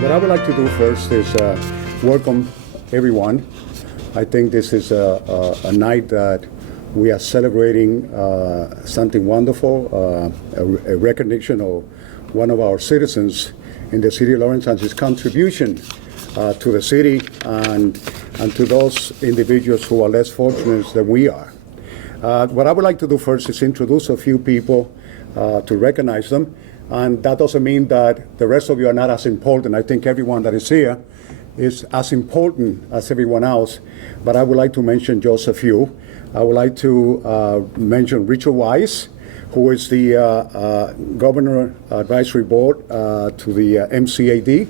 What I would like to do first is welcome everyone. I think this is a night that we are celebrating something wonderful, a recognition of one of our citizens in the city of Lawrence and his contribution to the city and to those individuals who are less fortunate than we are. What I would like to do first is introduce a few people to recognize them. And that doesn't mean that the rest of you are not as important. I think everyone that is here is as important as everyone else. But I would like to mention just a few. I would like to mention Richard Wise, who is the Governor Advisory Board to the MCAD.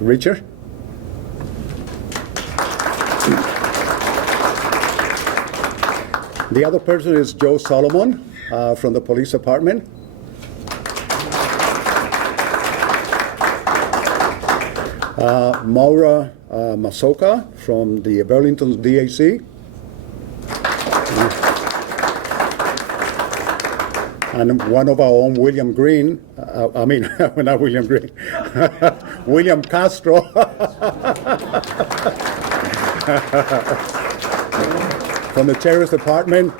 Richard. The other person is Joe Solomon from the Police Department. Maura Masoka from the Burlington DAC. And one of our own, William Green, not William Green, William Castro. From the Sheriff's Department.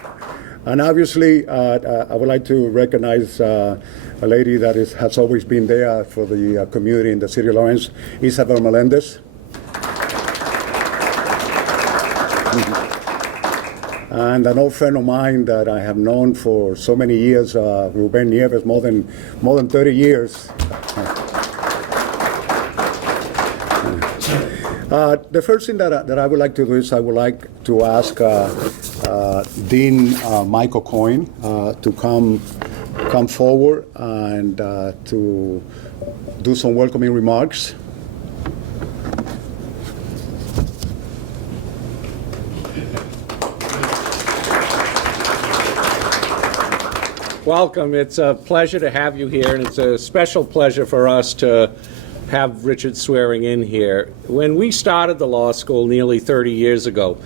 And obviously, I would like to recognize a lady that has always been there for the community in the city of Lawrence, Isabel Melendez. And an old friend of mine that I have known for so many years, Ruben Nieves, more than 30 years. The first thing that I would like to do is I would like to ask Dean Michael Coyne to come forward and to do some welcoming remarks. Welcome. It's a pleasure to have you here, and it's a special pleasure for us to have Richard swearing in here. When we started the law school nearly 30 years ago,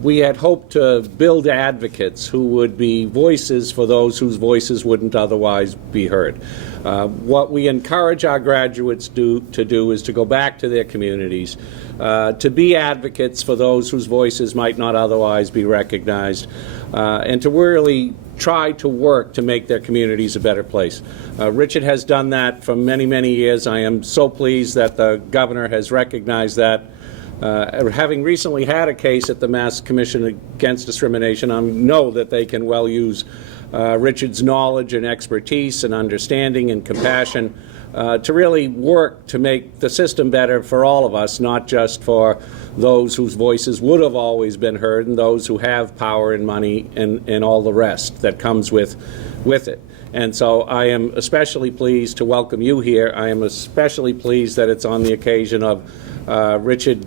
we had hoped to build advocates who would be voices for those whose voices wouldn't otherwise be heard. What we encourage our graduates to do is to go back to their communities, to be advocates for those whose voices might not otherwise be recognized, and to really try to work to make their communities a better place. Richard has done that for many, many years. I am so pleased that the governor has recognized that. Having recently had a case at the Mass Commission Against Discrimination, I know that they can well use Richard's knowledge and expertise and understanding and compassion to really work to make the system better for all of us, not just for those whose voices would have always been heard and those who have power and money and all the rest that comes with it. And so I am especially pleased to welcome you here. I am especially pleased that it's on the occasion of Richard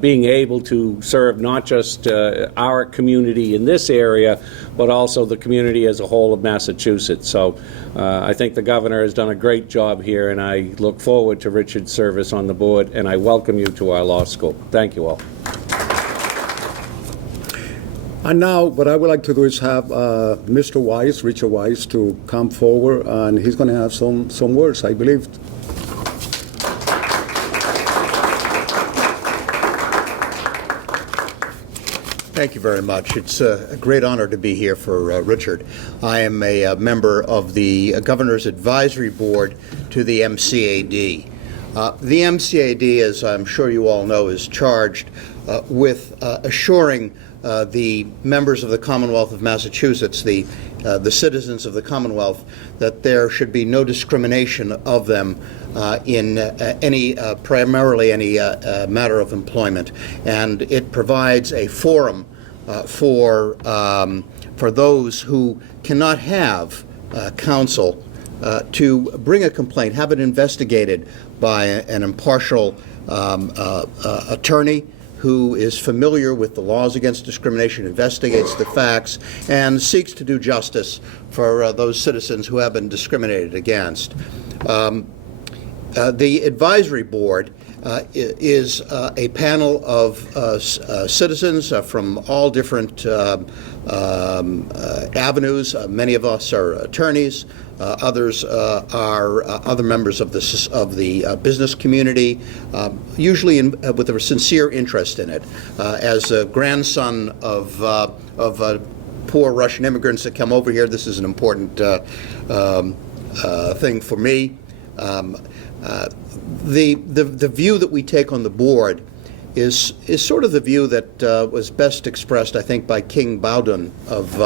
being able to serve not just our community in this area, but also the community as a whole of Massachusetts. So I think the governor has done a great job here, and I look forward to Richard's service on the board, and I welcome you to our law school. Thank you all. And now what I would like to do is have Mr. Wise, Richard Wise, to come forward, and he's going to have some words, I believe. Thank you very much. It's a great honor to be here for Richard. I am a member of the Governor's Advisory Board to the MCAD. The MCAD, as I'm sure you all know, is charged with assuring the members of the Commonwealth of Massachusetts, the citizens of the Commonwealth, that there should be no discrimination of them in primarily any matter of employment, and it provides a forum for those who cannot have counsel to bring a complaint, have it investigated by an impartial attorney who is familiar with the laws against discrimination, investigates the facts, and seeks to do justice for those citizens who have been discriminated against. The advisory board is a panel of citizens from all different avenues. Many of us are attorneys. Others are other members of the business community, usually with a sincere interest in it. As a grandson of poor Russian immigrants that come over here, this is an important thing for me. The view that we take on the board is sort of the view that was best expressed, I think, by King Baudouin of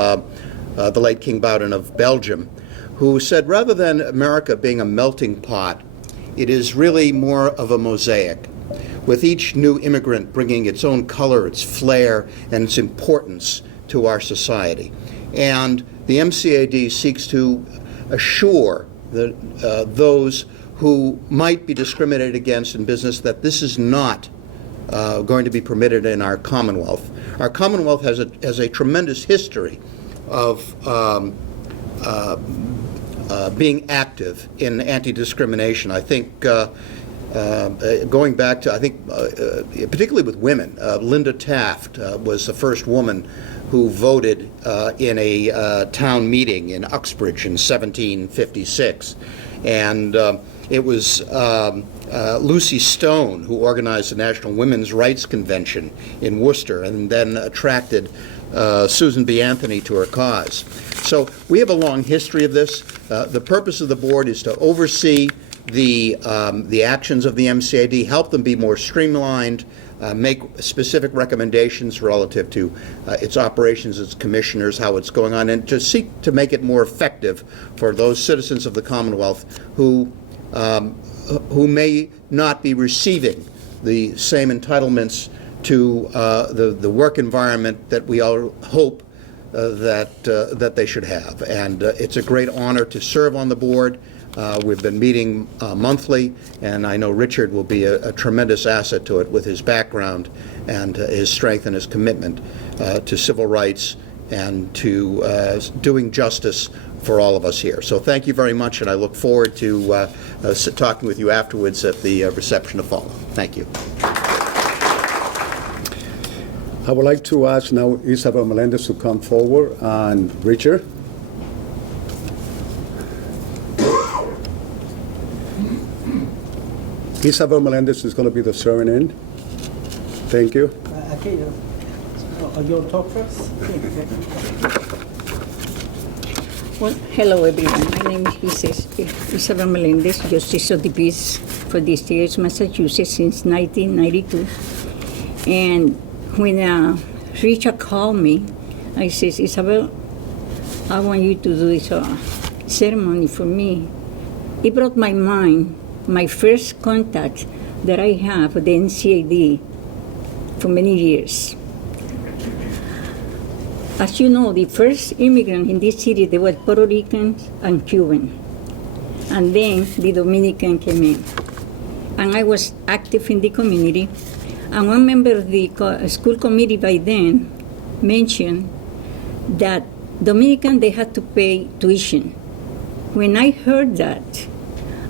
the late King Baudouin of Belgium, who said, rather than America being a melting pot, it is really more of a mosaic, with each new immigrant bringing its own color, its flair, and its importance to our society. And the MCAD seeks to assure those who might be discriminated against in business that this is not going to be permitted in our Commonwealth. Our Commonwealth has a tremendous history of being active in anti-discrimination. I think going back to, particularly with women, Linda Taft was the first woman who voted in a town meeting in Uxbridge in 1756. And it was Lucy Stone who organized the National Women's Rights Convention in Worcester and then attracted Susan B. Anthony to her cause. So we have a long history of this. The purpose of the board is to oversee the actions of the MCAD, help them be more streamlined, make specific recommendations relative to its operations, its commissioners, how it's going on, and to seek to make it more effective for those citizens of the Commonwealth who may not be receiving the same entitlements to the work environment that we all hope that they should have. And it's a great honor to serve on the board. We've been meeting monthly, and I know Richard will be a tremendous asset to it with his background and his strength and his commitment to civil rights and to doing justice for all of us here. So thank you very much, and I look forward to talking with you afterwards at the reception to follow. Thank you. I would like to ask now Isabel Melendez to come forward, and Richard. Isabel Melendez is going to be the swearing in. Thank you. Okay, you'll talk first? Well, hello everyone. My name is Isabel Melendez, Justice of the Peace for the state of Massachusetts since 1992. And when Richard called me, I says, Isabel, I want you to do this ceremony for me. It brought my mind my first contact that I have with the NCAD for many years. As you know, the first immigrant in this city, they were Puerto Ricans and Cuban. And then the Dominican came in. And I was active in the community. And one member of the school committee by then mentioned that Dominican, they had to pay tuition. When I heard that,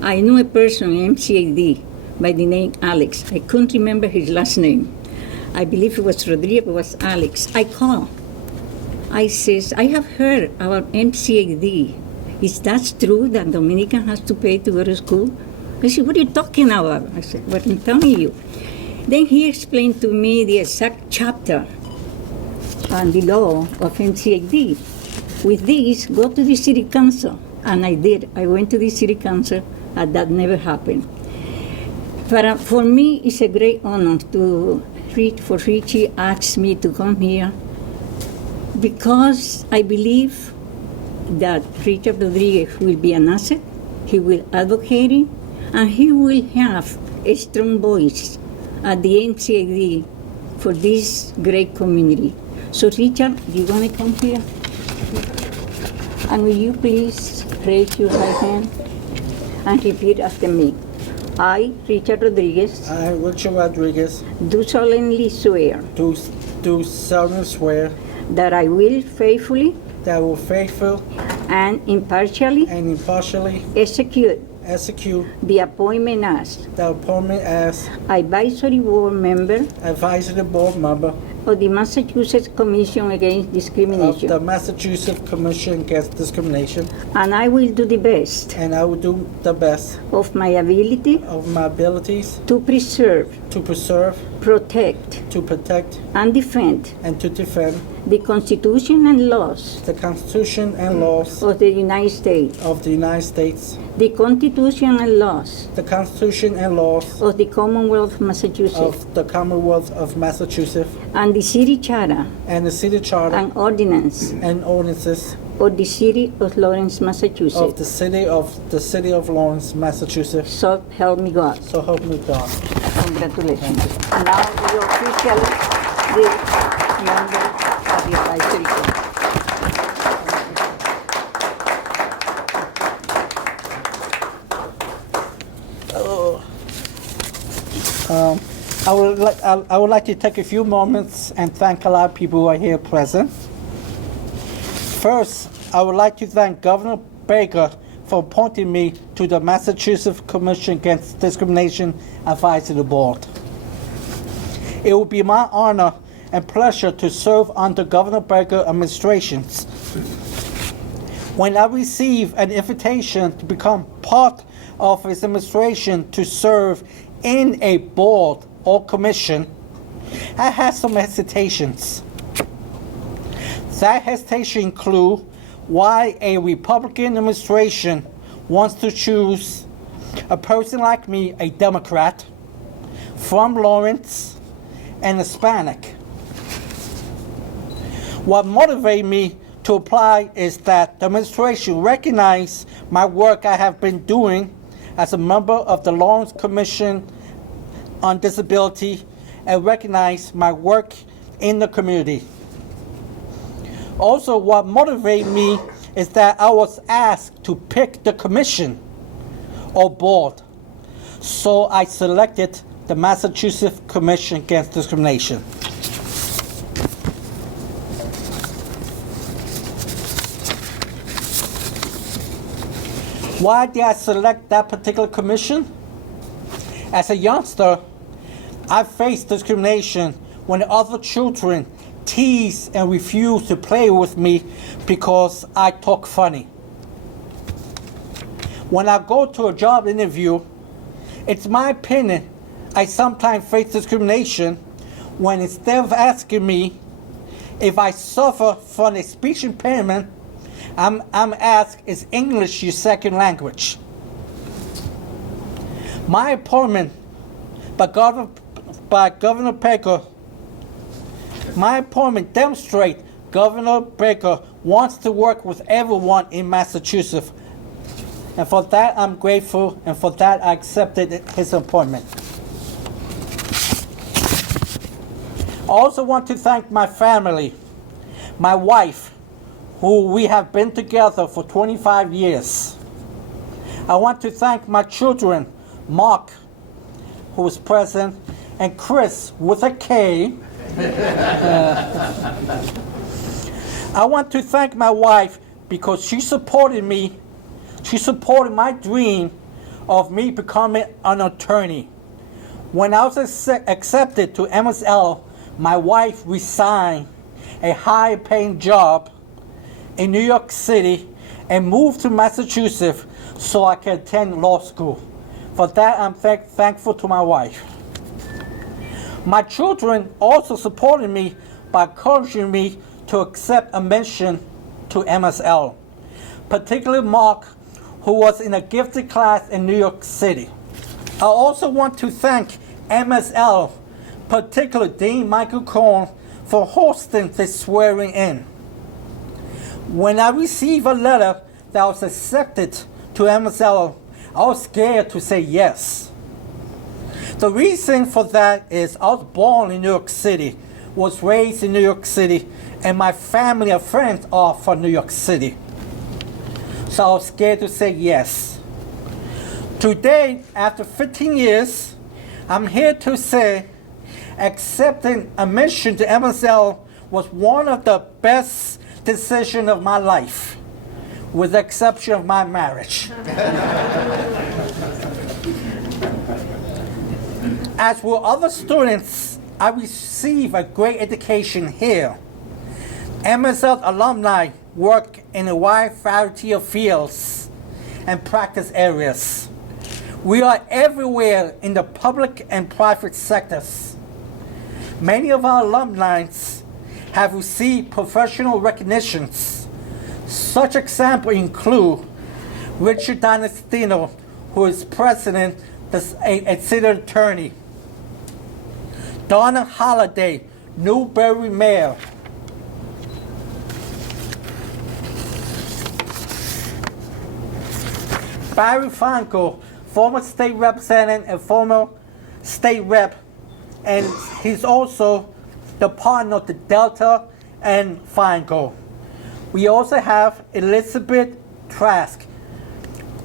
I knew a person in MCAD by the name Alex. I couldn't remember his last name. I believe it was Rodriguez, it was Alex. I called. I says, I have heard about MCAD. Is that true that Dominican has to pay to go to school? I said, what are you talking about? I said, what I'm telling you. Then he explained to me the exact chapter and the law of MCAD. With this, go to the city council. And I did. I went to the city council, and that never happened. But for me, it's a great honor for Richie asked me to come here because I believe that Richard Rodriguez will be an asset, he will advocate, and he will have a strong voice at the MCAD for this great community. So Richard, do you want to come here? And will you please raise your right hand and repeat after me. I, Richard Rodriguez, I, Richard Rodriguez, do solemnly swear do solemnly swear that I will faithfully that I will faithfully and impartially and impartially execute execute the appointment as the appointment as advisory board member advisory board member of the Massachusetts Commission Against of Discrimination, the Massachusetts Commission Against Discrimination, and I will do the best and I will do the best of my ability of my abilities to preserve, to preserve, protect, to protect, and defend and to defend the Constitution and laws the Constitution and laws of the United States, of the United States, the Constitution and laws the Constitution and laws of the Commonwealth of Massachusetts, of the Commonwealth of Massachusetts, and the city charter and the city charter and ordinance and ordinances of the city of Lawrence, of Massachusetts. the city of Lawrence, Massachusetts. So help me God. So help me God. Congratulations. Now you officially the member of the advisory board. I would like to take a few moments and thank a lot of people who are here present. First, I would like to thank Governor Baker for appointing me to the Massachusetts Commission Against Discrimination Advisory Board. It will be my honor and pleasure to serve under Governor Baker administrations. When I receive an invitation to become part of his administration to serve in a board or commission, I had some hesitations. That hesitation include why a Republican administration wants to choose a person like me, a Democrat, from Lawrence, and Hispanic. What motivated me to apply is that the administration recognized my work I have been doing as a member of the Lawrence Commission on Disability and recognize my work in the community. Also, what motivated me is that I was asked to pick the commission or board, so I selected the Massachusetts Commission Against Discrimination. Why did I select that particular commission? As a youngster, I faced discrimination when other children teased and refused to play with me because I talk funny. When I go to a job interview, it's my opinion I sometimes face discrimination when instead of asking me if I suffer from a speech impairment, I'm asked, is English your second language? My appointment by Governor Baker, my appointment demonstrates Governor Baker wants to work with everyone in Massachusetts. And for that, I'm grateful, and for that, I accepted his appointment. I also want to thank my family, my wife, who we have been together for 25 years. I want to thank my children, Mark, who is present, and Chris, with a K. I want to thank my wife because she supported me. She supported my dream of me becoming an attorney. When I was accepted to MSL, my wife resigned a high-paying job in New York City and moved to Massachusetts so I can attend law school. For that, I'm thankful to my wife. My children also supported me by encouraging me to accept admission to MSL, particularly Mark, who was in a gifted class in New York City. I also want to thank MSL, particularly Dean Michael Cohen, for hosting this swearing in. When I received a letter that was accepted to MSL, I was scared to say yes. The reason for that is I was born in New York City, was raised in New York City, and my family and friends are from New York City. So I was scared to say yes. Today, after 15 years, I'm here to say accepting admission to MSL was one of the best decisions of my life, with the exception of my marriage. As with other students, I receive a great education here. MSL alumni work in a wide variety of fields and practice areas. We are everywhere in the public and private sectors. Many of our alumni have received professional recognitions. Such examples include Richard D'Agostino, who is president, a city attorney. Donna Holliday, Newberry mayor. Barry Franco, former state representative and former state rep, and he's also the partner of the Delta and Franco. We also have Elizabeth Trask.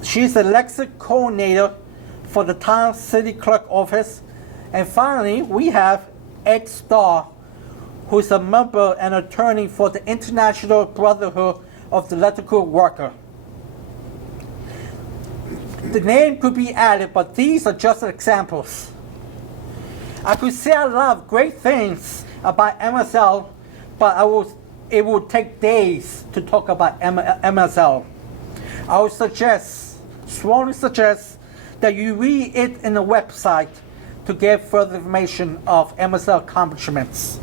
She's the lexic coordinator for the town city clerk office. And finally, we have Ed Starr, who's a member and attorney for the International Brotherhood of the Electrical Worker. The name could be added, but these are just examples. I could say a lot of great things about MSL, but it would take days to talk about MSL. I would strongly suggest that you read it in the website to get further information of MSL accomplishments.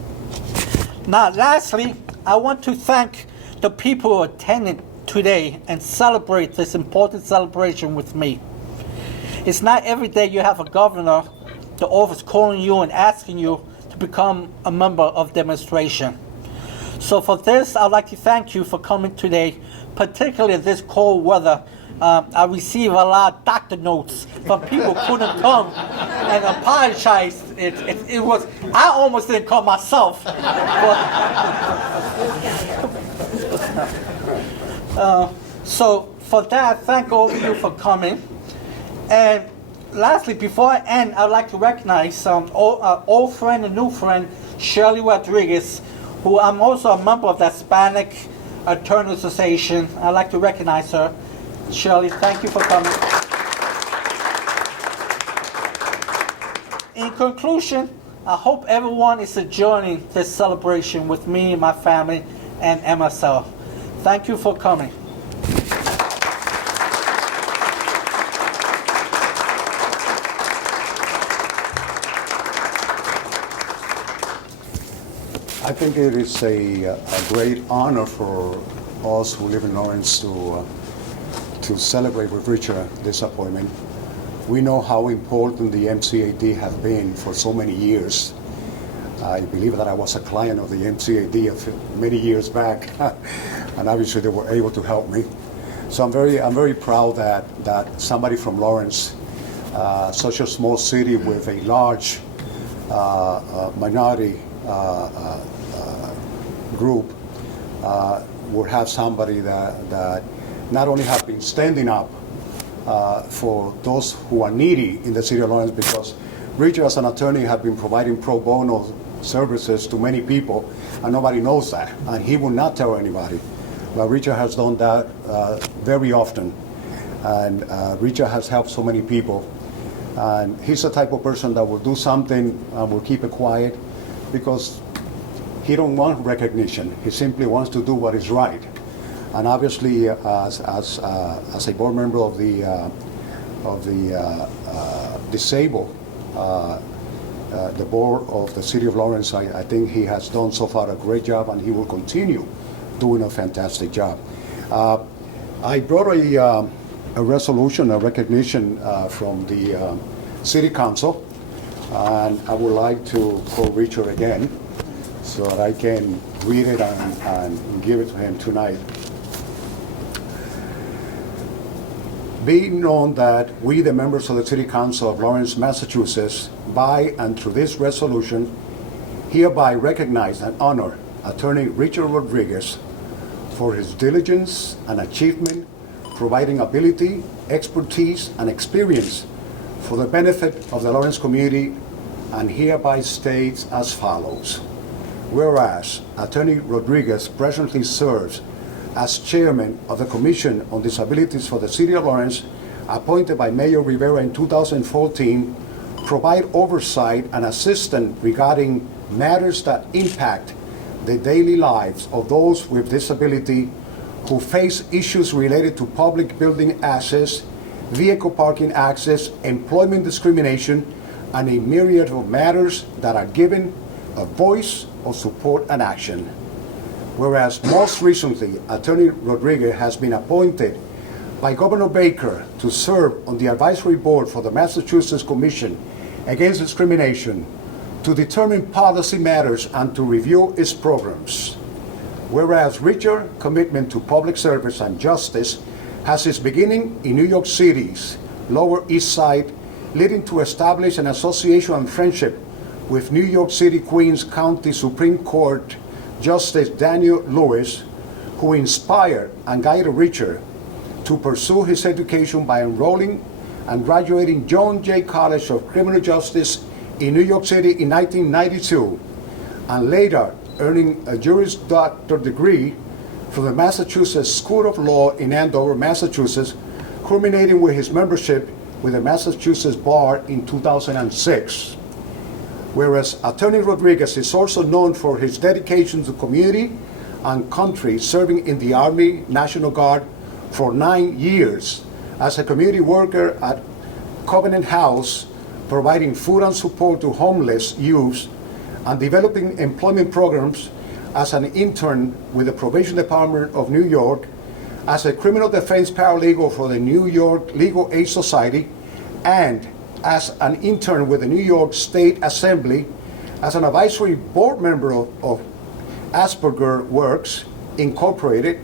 Now, lastly, I want to thank the people who attended today and celebrate this important celebration with me. It's not every day you have a governor, the office calling you and asking you to become a member of demonstration. So for this, I'd like to thank you for coming today, particularly this cold weather. I received a lot of doctor notes from people who couldn't come and apologize. It was, I almost didn't come myself. So for that, thank all of you for coming. And lastly, before I end, I'd like to recognize old friend and new friend, Shirley Rodriguez, who I'm also a member of the Hispanic Attorney Association. I'd like to recognize her. Shirley, thank you for coming. In conclusion, I hope everyone is enjoying this celebration with me and my family and MSL. Thank you for coming. I think it is a great honor for us who live in Lawrence to celebrate with Richard this appointment. We know how important the MCAD has been for so many years. I believe that I was a client of the MCAD many years back, and obviously they were able to help me. So I'm very proud that somebody from Lawrence, such a small city with a large minority group, would have somebody that not only have been standing up for those who are needy in the city of Lawrence, because Richard as an attorney has been providing pro bono services to many people, and nobody knows that, and he will not tell anybody. But Richard has done that very often, and Richard has helped so many people. And he's the type of person that will do something and will keep it quiet, because he don't want recognition. He simply wants to do what is right. And obviously, as a board member of the disabled, the board of the City of Lawrence, I think he has done so far a great job, and he will continue doing a fantastic job. I brought a resolution, a recognition from the City Council, and I would like to call Richard again so that I can read it and give it to him tonight. Being known that we, the members of the City Council of Lawrence, Massachusetts, by and through this resolution, hereby recognize and honor Attorney Richard Rodriguez for his diligence and achievement, providing ability, expertise, and experience for the benefit of the Lawrence community, and hereby states as follows. Whereas Attorney Rodriguez presently serves as chairman of the Commission on Disabilities for the City of Lawrence, appointed by Mayor Rivera in 2014, provide oversight and assistance regarding matters that impact the daily lives of those with disability who face issues related to public building access, vehicle parking access, employment discrimination, and a myriad of matters that are given a voice of support and action. Whereas most recently, Attorney Rodriguez has been appointed by Governor Baker to serve on the advisory board for the Massachusetts Commission Against Discrimination to determine policy matters and to review its programs. Whereas Richard's commitment to public service and justice has its beginning in New York City's Lower East Side, leading to establish an association and friendship with New York City Queens County Supreme Court Justice Daniel Lewis, who inspired and guided Richard to pursue his education by enrolling and graduating John Jay College of Criminal Justice in New York City in 1992, and later earning a Juris Doctor degree from the Massachusetts School of Law in Andover, Massachusetts, culminating with his membership with the Massachusetts Bar in 2006. Whereas Attorney Rodriguez is also known for his dedication to community and country, serving in the Army National Guard for 9 years as a community worker at Covenant House, providing food and support to homeless youths, and developing employment programs as an intern with the Probation Department of New York, as a criminal defense paralegal for the New York Legal Aid Society, and as an intern with the New York State Assembly, as an advisory board member of Asperger Works Incorporated,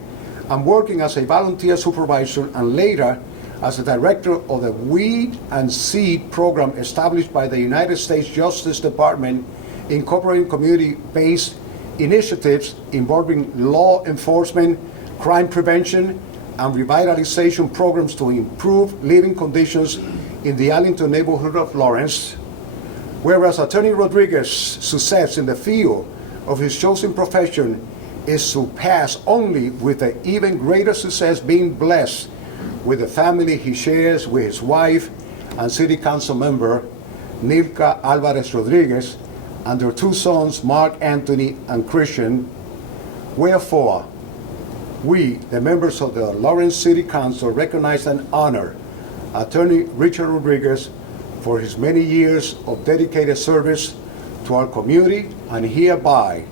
and working as a volunteer supervisor and later as the director of the Weed and Seed program established by the United States Justice Department, incorporating community-based initiatives involving law enforcement, crime prevention, and revitalization programs to improve living conditions in the Arlington neighborhood of Lawrence. Whereas Attorney Rodriguez's success in the field of his chosen profession is surpassed only with the even greater success being blessed with the family he shares with his wife and City Council member Nilka Alvarez Rodriguez and their 2 sons, Mark Anthony and Christian. Wherefore, we, the members of the Lawrence City Council, recognize and honor Attorney Richard Rodriguez for his many years of dedicated service to our community, and hereby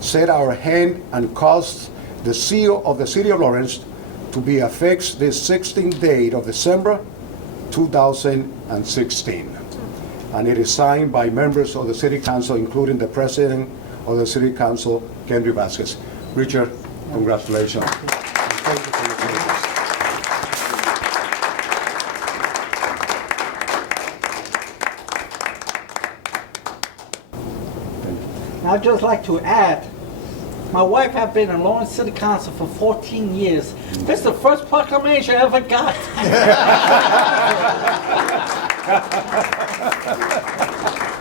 set our hand and cause the seal of the City of Lawrence to be affixed this 16th day of December 2016. And it is signed by members of the City Council, including the President of the City Council, Henry Vasquez. Richard, congratulations. Thank you for your service. I'd just like to add, my wife has been in Lawrence City Council for 14 years. This is the first proclamation I ever got.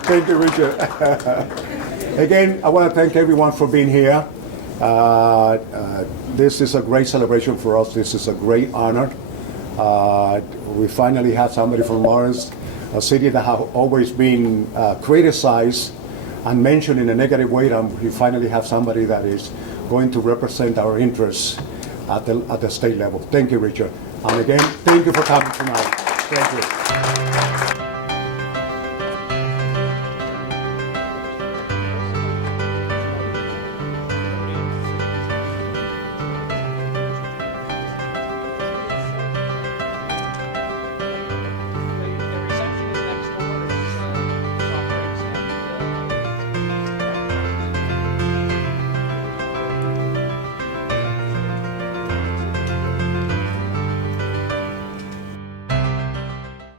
Thank you, Richard. Again, I want to thank everyone for being here. This is a great celebration for us. This is a great honor. We finally have somebody from Lawrence, a city that has always been criticized and mentioned in a negative way, and we finally have somebody that is going to represent our interests at the state level. Thank you, Richard. And again, thank you for coming tonight. Thank you.